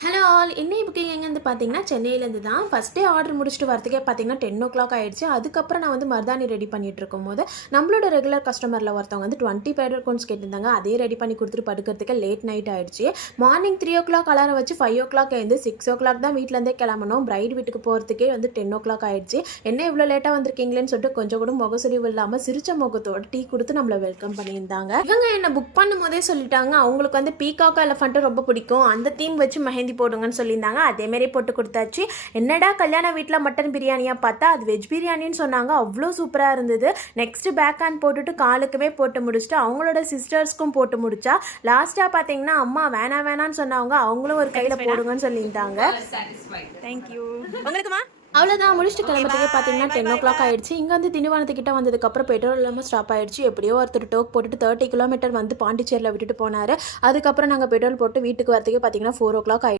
Hello all இன்னைக்கு booking எங்கேருந்து பார்த்தீங்கன்னா சென்னையிலேருந்து தான். ஃபஸ்ட் டே ஆர்டர் முடிச்சுட்டு வரதுக்கே பார்த்தீங்கன்னா 10 ஆயிடுச்சு. அதுக்கப்புறம் நான் வந்து மருதாணி ரெடி பண்ணிட்டு இருக்கும்போது நம்மளோட ரெகுலர் கஸ்டமரில் ஒருத்தவங்க வந்து 20 பவுடர் கோன்ஸ் கேட்டிருந்தாங்க. அதே ரெடி பண்ணி கொடுத்துட்டு படுக்கிறதுக்கு லேட் நைட் ஆயிடுச்சு. மார்னிங் 3 அலாரம் வச்சு 5 எழுந்து 6 தான் வீட்டிலேருந்தே கிளம்பணும். பிரைட் வீட்டுக்கு போகிறதுக்கே வந்து 10 ஆயிடுச்சு. என்ன இவ்வளோ லேட்டாக வந்திருக்கீங்களேன்னு சொல்லிட்டு கொஞ்சம் கூட முகசுரிவு இல்லாமல் சிரிச்ச முகத்தோட டீ கொடுத்து நம்மளை வெல்கம் பண்ணியிருந்தாங்க. இவங்க என்ன புக் பண்ணும் போதே சொல்லிட்டாங்க அவங்களுக்கு வந்து பீகாக் எலஃபண்ட்டு ரொம்ப பிடிக்கும், அந்த தீம் வச்சு மெஹந்தி போடுங்கன்னு சொல்லியிருந்தாங்க. அதேமாரி போட்டு கொடுத்தாச்சு. என்னடா கல்யாண வீட்டில் மட்டன் பிரியாணியாக பார்த்தா அது வெஜ் பிரியாணின்னு சொன்னாங்க. அவ்வளோ சூப்பராக இருந்தது. நெக்ஸ்ட் பேக் ஹேண்ட் போட்டுட்டு காலுக்குமே போட்டு முடிச்சுட்டு அவங்களோட சிஸ்டர்ஸ்க்கும் போட்டு முடிச்சா லாஸ்ட்டாக பார்த்தீங்கன்னா அம்மா வேணான்னு சொன்னவங்க அவங்களும் ஒரு கையில் போடுங்கன்னு சொல்லியிருந்தாங்க. தேங்க்யூ. உங்களுக்குமா அவ்வளோதான் முடிச்சுட்டு கிளம்புறதுக்கே பார்த்தீங்கன்னா 10 ஆயிடுச்சு. இங்கே வந்து திண்டிவனத்துக்கிட்ட வந்ததுக்கப்புறம் பெட்ரோல் இல்லாமல் ஸ்டாப் ஆயிடுச்சு. எப்படியோ ஒருத்தர் டோக் போட்டுட்டு 30 கிலோமீட்டர் வந்து பாண்டிச்சேரியில் விட்டுட்டு போனார். அதுக்கப்புறம் நாங்கள் பெட்ரோல் போட்டு வீட்டுக்கு வரதுக்கே பார்த்தீங்கன்னா 4 ஆயிடுச்சு.